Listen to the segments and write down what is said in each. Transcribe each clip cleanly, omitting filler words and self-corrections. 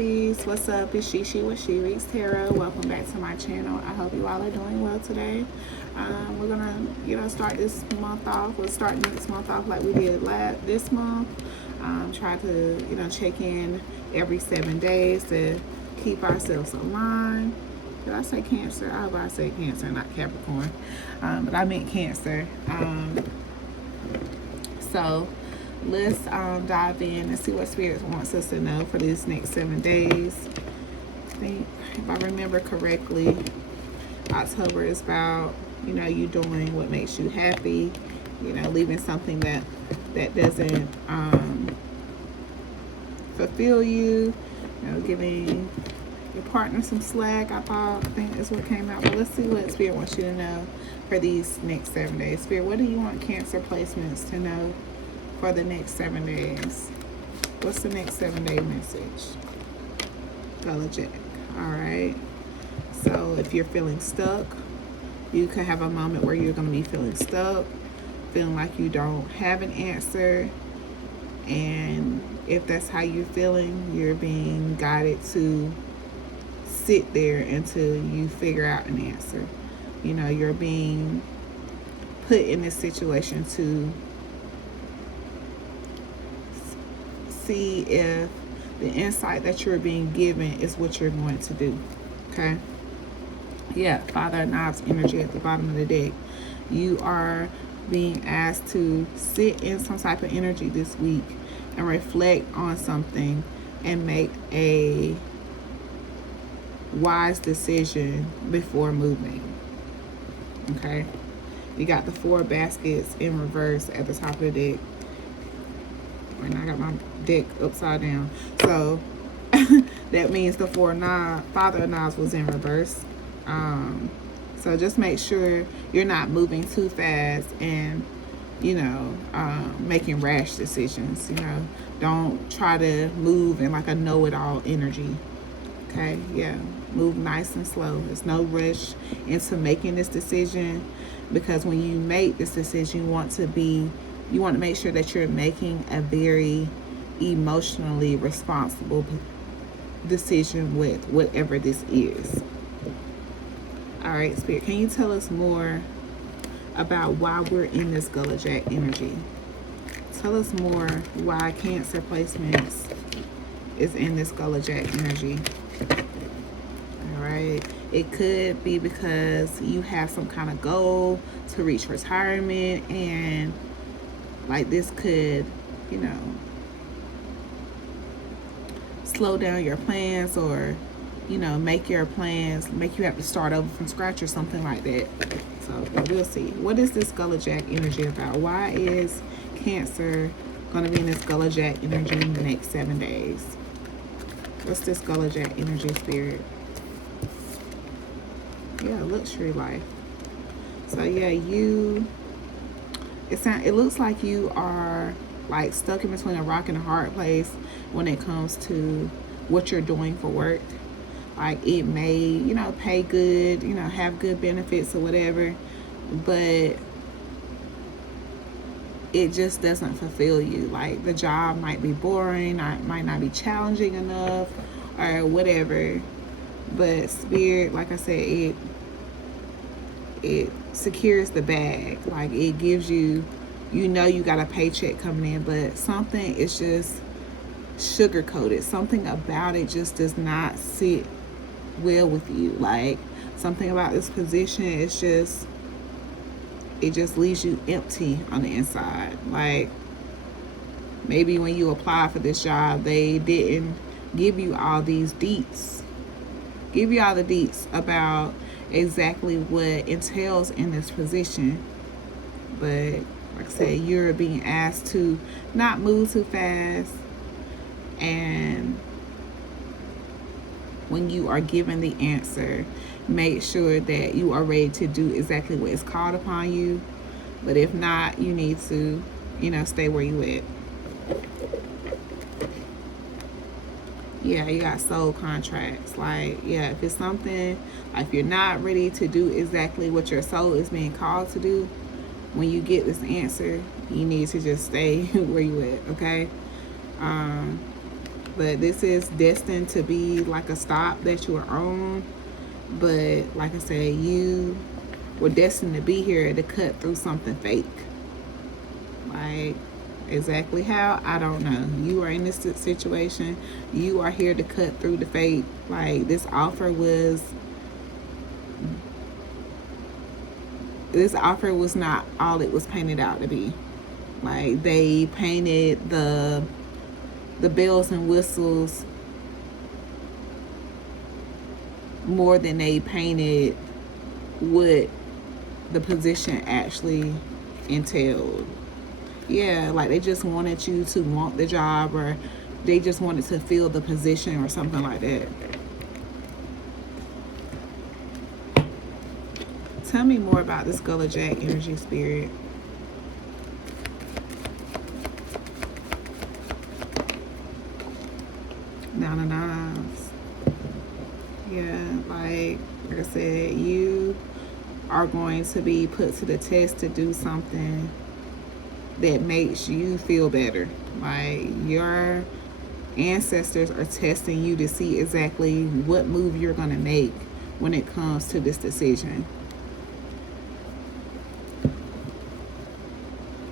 Scorpies, what's up? It's Shishi with She Reads Tarot. Welcome back to my channel. I hope you all are doing well today. We're gonna, start this month off. We'll start next month off like we did this month. Try to, check in every 7 days to keep ourselves aligned. Did I say Cancer? I hope I said Cancer, not Capricorn. But I meant Cancer. So let's dive in and see what Spirit wants us to know for these next 7 days. I think, if I remember correctly, October is about, you doing what makes you happy, leaving something that doesn't fulfill you, giving your partner some slack. I think is what came out. But let's see what Spirit wants you to know for these next 7 days. Spirit, what do you want Cancer placements to know for the next 7 days? What's the next 7-day message? Color Jack. All right. So if you're feeling stuck, you could have a moment where you're going to be feeling stuck, feeling like you don't have an answer. And if that's how you're feeling, you're being guided to sit there until you figure out an answer. You're being put in this situation to see if the insight that you're being given is what you're going to do. Okay? Yeah, Father of Knives energy at the bottom of the deck. You are being asked to sit in some type of energy this week and reflect on something and make a wise decision before moving. Okay? You got the 4 baskets in reverse at the top of the deck. And I got my deck upside down. So that means the Father of Knives was in reverse. So just make sure you're not moving too fast and, making rash decisions. Don't try to move in like a know-it-all energy. Okay, yeah, move nice and slow. There's no rush into making this decision, because when you make this decision, you want to make sure that you're making a very emotionally responsible decision with whatever this is. All right, Spirit, can you tell us more about why we're in this Gullah Jack energy? Tell us more why Cancer placements is in this Gullah Jack energy. All right. It could be because you have some kind of goal to reach retirement, and like this could, slow down your plans, or make your plans, make you have to start over from scratch or something like that. So we'll see. What is this Gullah Jack energy about? Why is Cancer going to be in this Gullah Jack energy in the next 7 days? What's this Gullah Jack energy, Spirit? Yeah, luxury life. So yeah, it looks like you are like stuck in between a rock and a hard place when it comes to what you're doing for work. Like it may, pay good, have good benefits or whatever, but it just doesn't fulfill you. Like the job might be boring, might not be challenging enough or whatever. But Spirit, like I said, it secures the bag. Like it gives you, you got a paycheck coming in, but something is just sugar coated. Something about it just does not sit well with you. Like something about this position, it just leaves you empty on the inside. Like maybe when you apply for this job, they didn't give you all these deets. Give you all the deets about exactly what entails in this position. But like I said, you're being asked to not move too fast, and when you are given the answer, make sure that you are ready to do exactly what is called upon you. But if not, you need to, stay where you at. Yeah, you got soul contracts. Like, yeah, if it's something, like if you're not ready to do exactly what your soul is being called to do, when you get this answer, you need to just stay where you at, okay? But this is destined to be like a stop that you are on. But like I said, you were destined to be here to cut through something fake. Like, exactly how, I don't know. You are in this situation. You are here to cut through the fake. Like, this offer was not all it was painted out to be. Like, they painted the bells and whistles more than they painted what the position actually entailed. Yeah, like they just wanted you to want the job, or they just wanted to fill the position or something like that. Tell me more about this Skull of Jack energy, spirit. Nine of Knives. Yeah, like I said, you are going to be put to the test to do something that makes you feel better. Like, your ancestors are testing you to see exactly what move you're going to make when it comes to this decision.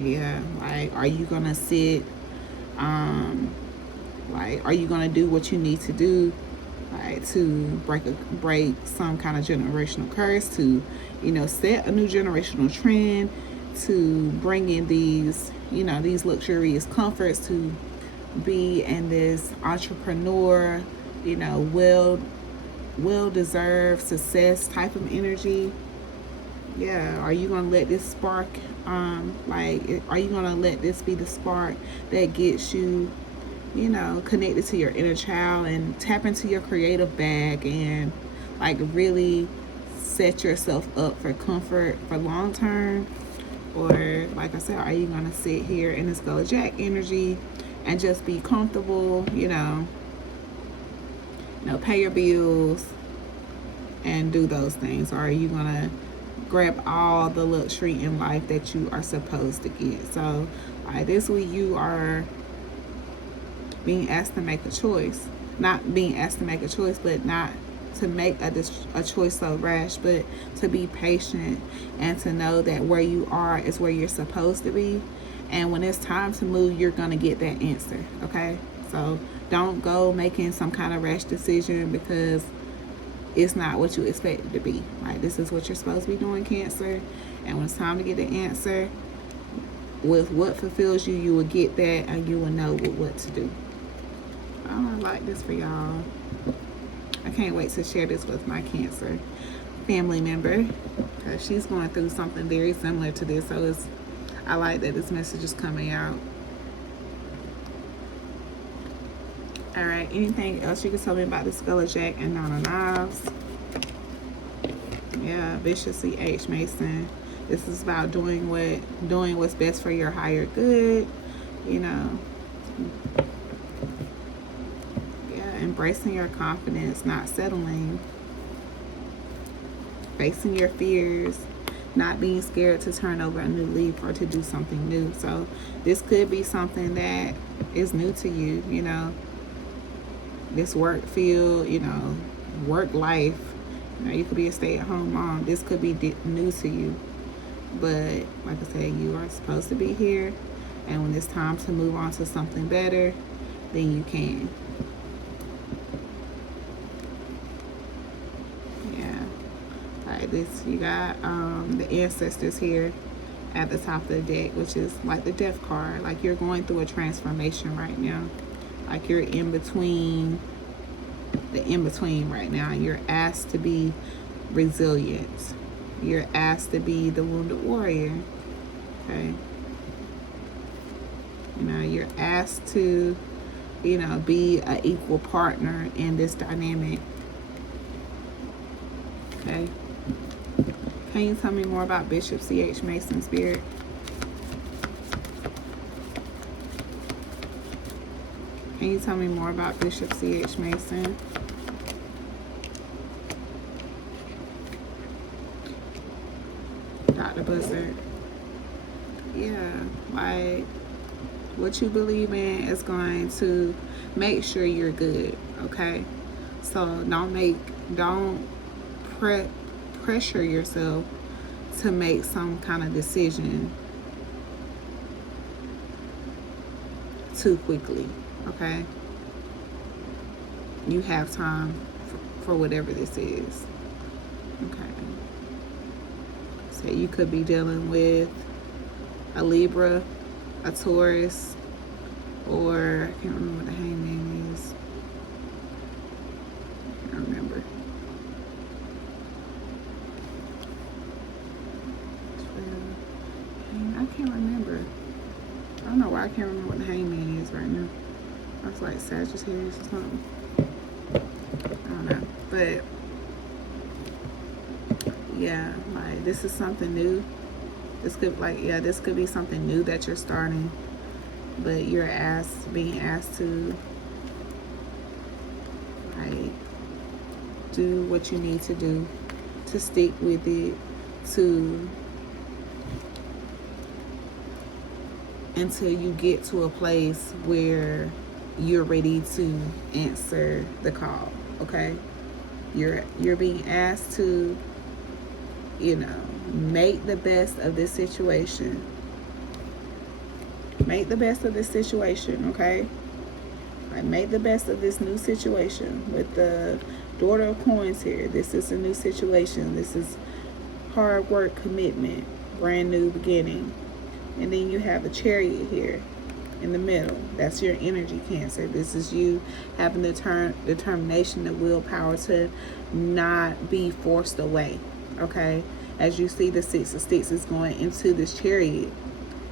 Yeah, like, are you going to sit, like, are you going to do what you need to do, like, to break some kind of generational curse, to, you know, set a new generational trend, to bring in these, you know, these luxurious comforts, to be in this entrepreneur, you know, well deserved success type of energy. Yeah, are you gonna let this spark, like, are you gonna let this be the spark that gets you, you know, connected to your inner child and tap into your creative bag and, like, really set yourself up for comfort for long term? Or, like I said, are you gonna sit here in this Skull of Jack energy and just be comfortable, you know, pay your bills and do those things? Or are you gonna grab all the luxury in life that you are supposed to get? So, like, this week you are being asked to make a choice. Not being asked to make a choice, but not to make a choice so rash, but to be patient and to know that where you are is where you're supposed to be. And when it's time to move, you're going to get that answer, okay? So don't go making some kind of rash decision because it's not what you expect it to be. Like, this is what you're supposed to be doing, Cancer. And when it's time to get the answer, with what fulfills you, you will get that and you will know what to do. Oh, I like this for y'all. I can't wait to share this with my Cancer family member because she's going through something very similar to this. So I like that this message is coming out. All right, anything else you can tell me about the Skull of Jack and Nine of Knives? Yeah, Bishop C.H. Mason. This is about doing what's best for your higher good, you know. Embracing your confidence, not settling, facing your fears, not being scared to turn over a new leaf or to do something new. So this could be something that is new to you, you know, this work field, you know, work life. You know, you could be a stay-at-home mom. This could be new to you. But like I said, you are supposed to be here. And when it's time to move on to something better, then you can. This, you got the ancestors here at the top of the deck, which is like the death card. Like, you're going through a transformation right now. Like, you're in between right now. You're asked to be resilient. You're asked to be the wounded warrior. Okay, you know, you're asked to, you know, be an equal partner in this dynamic. Okay. Can you tell me more about Bishop C.H. Mason, spirit? Can you tell me more about Bishop C.H. Mason? Dr. Buzzard. Yeah, like, What you believe in is going to make sure you're good, okay? So don't pressure yourself to make some kind of decision too quickly, okay? You have time for whatever this is, okay? So you could be dealing with a Libra, a Taurus, or I can't remember what the hangman is. I can't remember. I can't remember. I don't know why I can't remember what the hangman is right now. I was like Sagittarius or something. I don't know. But yeah, like this is something new. This could be something new that you're starting, but you're being asked to like do what you need to do, to stick with it, to until you get to a place where you're ready to answer the call, okay? You're being asked to, make the best of this situation. Make the best of this situation, okay? Like, make the best of this new situation with the Daughter of Coins here. This is a new situation. This is hard work, commitment, brand new beginning. And then you have a Chariot here in the middle. That's your energy, Cancer. This is you having the determination, the willpower to not be forced away, okay? As you see, the Six of Sticks is going into this Chariot.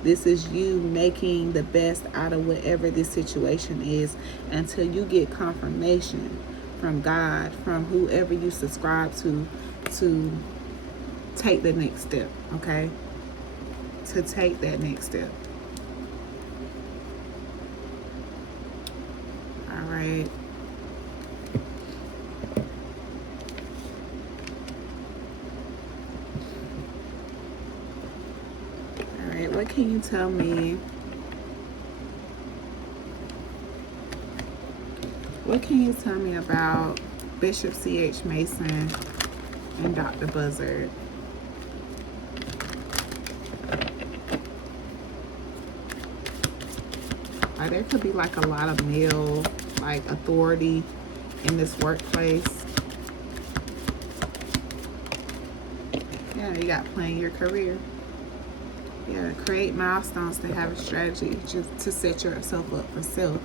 This is you making the best out of whatever this situation is until you get confirmation from God, from whoever you subscribe to take the next step, okay? To take that next step. All right. All right, what can you tell me? What can you tell me about Bishop C.H. Mason and Dr. Buzzard? There could be like a lot of male authority in this workplace. Yeah, you got playing your career. Yeah, create milestones to have a strategy just to set yourself up for self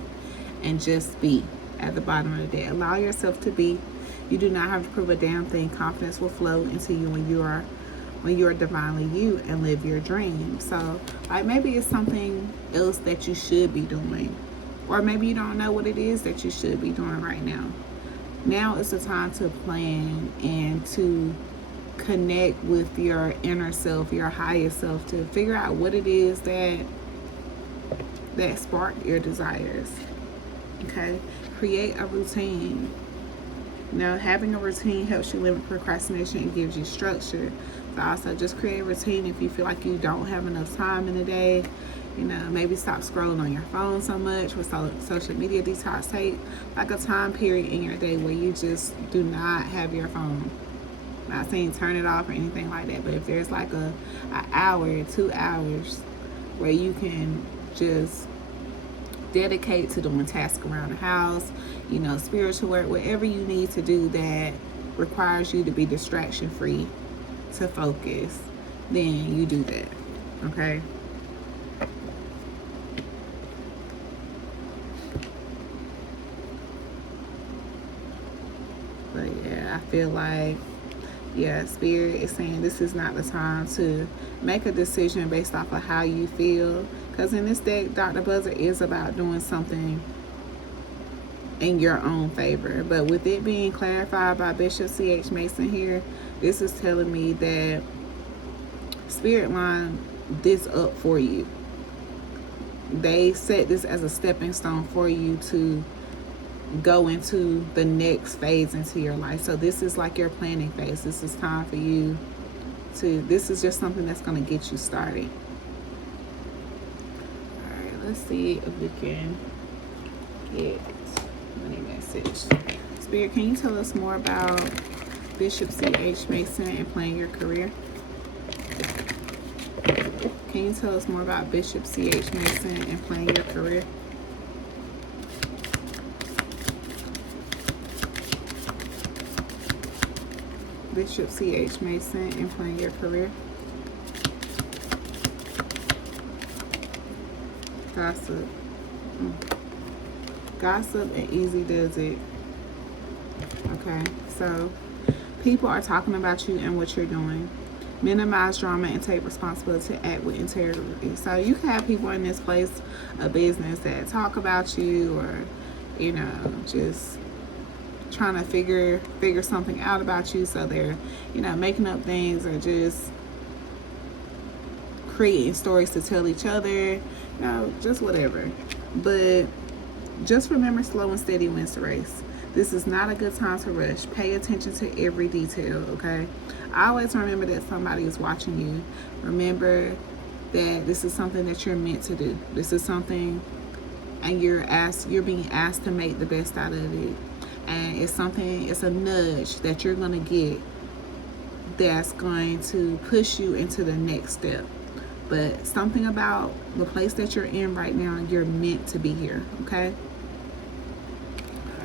and just be at the bottom of the day. Allow yourself to be. You do not have to prove a damn thing. Confidence will flow into you when you are divinely you and live your dream. So maybe it's something else that you should be doing, or maybe you don't know what it is that you should be doing right now. Now is the time to plan and to connect with your inner self, your higher self, to figure out what it is that spark your desires. Okay, create a routine. Now, having a routine helps you limit procrastination and gives you structure. So also just create a routine if you feel like you don't have enough time in the day. Maybe stop scrolling on your phone so much with social media detox. Take like a time period in your day where you just do not have your phone. I'm not saying turn it off or anything like that, but if there's like an hour, 2 hours where you can just dedicate to doing tasks around the house, spiritual work, whatever you need to do that requires you to be distraction free, to focus, then you do that, okay? But yeah, I feel like, Spirit is saying this is not the time to make a decision based off of how you feel. Because in this deck, Dr. Buzzard is about doing something in your own favor. But with it being clarified by Bishop C.H. Mason here, this is telling me that Spirit line this up for you. They set this as a stepping stone for you to go into the next phase into your life. So this is like your planning phase. This is time for you this is just something that's going to get you started. All right, Let's see if we can get money message. Spirit, can you tell us more about Bishop C.H. Mason and playing your career? Can you tell us more about Bishop C.H. Mason and playing your career? Bishop C.H. Mason and playing your career. Gossip. Gossip and easy does it. Okay, so people are talking about you and what you're doing. Minimize drama and take responsibility to act with integrity. So you can have people in this place of business that talk about you, or just trying to figure something out about you. So they're making up things, or just creating stories to tell each other, just whatever. But just remember, slow and steady wins the race. This is not a good time to rush. Pay attention to every detail, okay? Always remember that somebody is watching you. Remember that this is something that you're meant to do. This is something, and you're being asked to make the best out of it. And it's a nudge that you're gonna get that's going to push you into the next step. But something about the place that you're in right now, you're meant to be here, okay?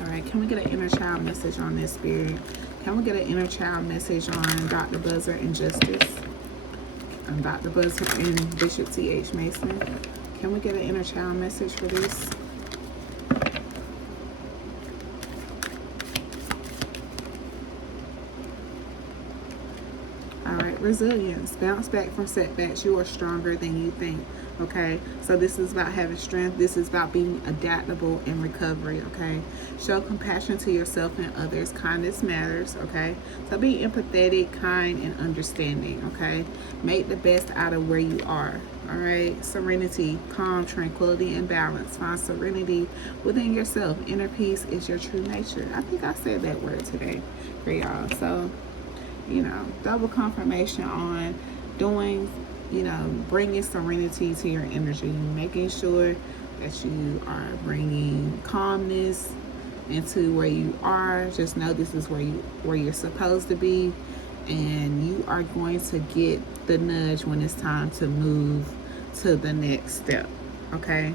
All right, can we get an inner child message on this, Spirit? Can we get an inner child message on Dr. Buzzer and Justice? Dr. Buzzer and Bishop C.H. Mason. Can we get an inner child message for this? Resilience. Bounce back from setbacks. You are stronger than you think. Okay, so this is about having strength. This is about being adaptable in recovery. Okay, show compassion to yourself and others. Kindness matters. Okay, so be empathetic, kind, and understanding. Okay, make the best out of where you are. All right, serenity, calm, tranquility, and balance. Find serenity within yourself. Inner peace is your true nature. I think I said that word today for y'all. So double confirmation on doing, bringing serenity to your energy, making sure that you are bringing calmness into where you are. Just know this is where you're supposed to be, and you are going to get the nudge when it's time to move to the next step. Okay.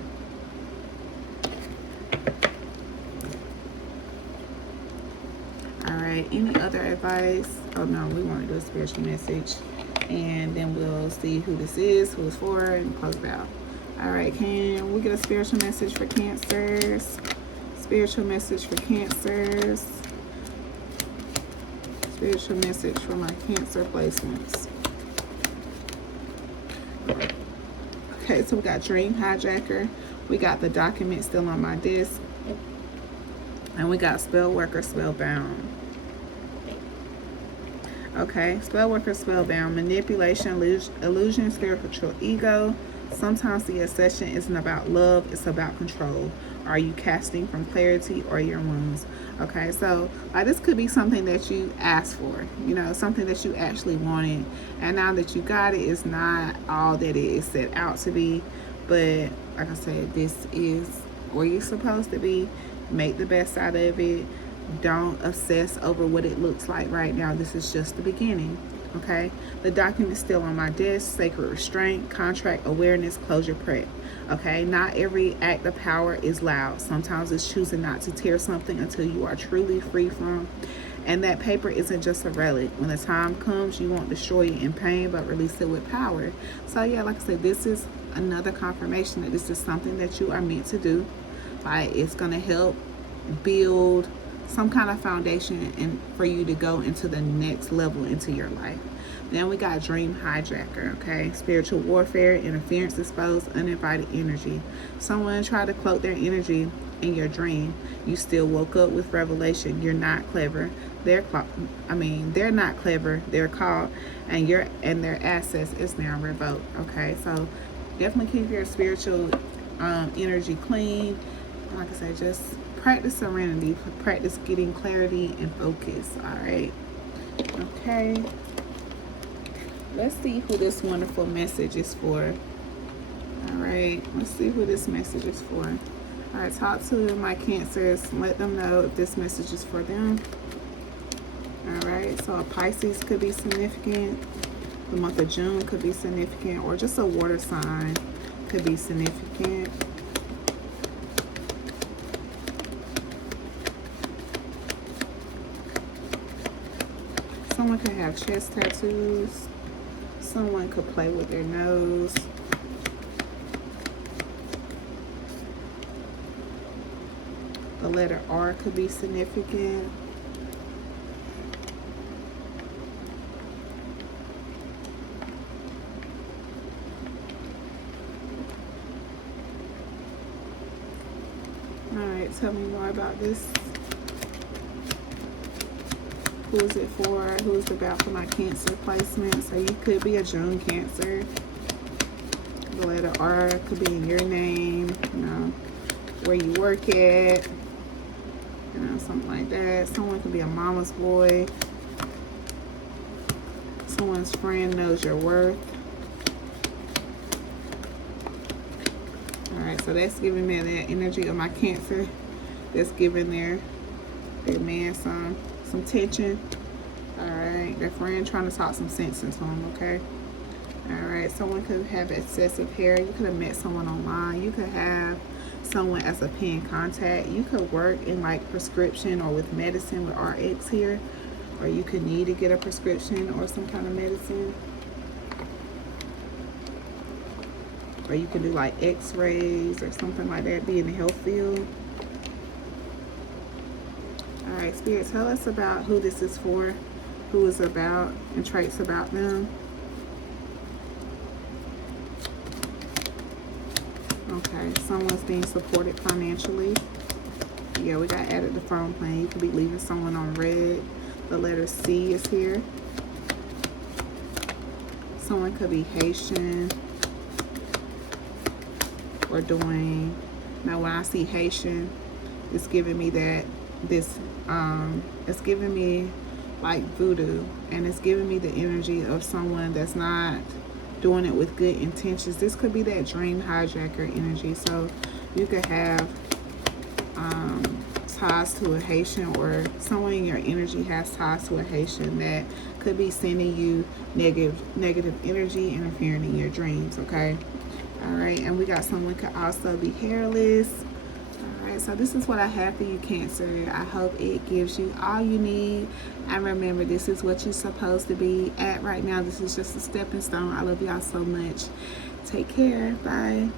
All right, any other advice? Oh no, we want to do a spiritual message, and then we'll see who this is, who it's for, and close it out. All right, can we get a spiritual message for Cancers? Spiritual message for Cancers. Spiritual message for my Cancer placements. Okay, so we got Dream Hijacker. We got the document still on my desk. And we got Spell Worker, Spellbound. Okay, Spell Worker, Spellbound. Manipulation, illusion, spiritual ego. Sometimes the obsession isn't about love, it's about control. Are you casting from clarity or your wounds? Okay, so this could be something that you asked for, something that you actually wanted. And now that you got it, it's not all that it is set out to be. But like I said, this is where you're supposed to be. Make the best out of it. Don't obsess over what it looks like right now. This is just the beginning. Okay, the document still on my desk. Sacred restraint, contract awareness, closure prep. Okay, not every act of power is loud. Sometimes it's choosing not to tear something until you are truly free from. And that paper isn't just a relic. When the time comes, you won't destroy it in pain, but release it with power. So yeah, like I said, this is another confirmation that this is something that you are meant to do. It's going to help build some kind of foundation and for you to go into the next level into your life. Then we got Dream Hijacker, okay? Spiritual warfare, interference, exposed, uninvited energy. Someone tried to cloak their energy in your dream. You still woke up with revelation. You're not clever. They're not clever. They're called, and their access is now revoked. Okay, so definitely keep your spiritual energy clean. Like I said, just practice serenity, practice getting clarity and focus. All right. Okay. Let's see who this wonderful message is for. All right, let's see who this message is for. All right, talk to my Cancers. Let them know if this message is for them. All right, so a Pisces could be significant. The month of June could be significant, or just a water sign could be significant. Someone could have chest tattoos. Someone could play with their nose. The letter R could be significant. All right, tell me more about this. Who is it for? Who is it about for my Cancer placement? So you could be a June Cancer. The letter R could be in your name, you know, where you work at, you know, something like that. Someone could be a mama's boy. Someone's friend knows your worth. All right, so that's giving me that energy of my Cancer. That's giving their man some tension. All right, their friend trying to talk some sense into them. Okay. All right, someone could have excessive hair. You could have met someone online. You could have someone as a pen contact. You could work in like prescription or with medicine with RX here, or you could need to get a prescription or some kind of medicine, or you could do like x-rays or something like that, be in the health field. All right, Spirit, tell us about who this is for, who is about, and traits about them. Okay, someone's being supported financially. Yeah, we got added the phone plan. You could be leaving someone on red. The letter C is here. Someone could be Haitian or doing, now when I see Haitian, it's giving me that it's giving me like voodoo, and it's giving me the energy of someone that's not doing it with good intentions. This could be that dream hijacker energy. So you could have ties to a Haitian, or someone in your energy has ties to a Haitian that could be sending you negative energy, interfering in your dreams. Okay. All right, and we got someone could also be hairless. All right, so this is what I have for you, Cancer. I hope it gives you all you need. And remember, this is what you're supposed to be at right now. This is just a stepping stone. I love y'all so much. Take care. Bye.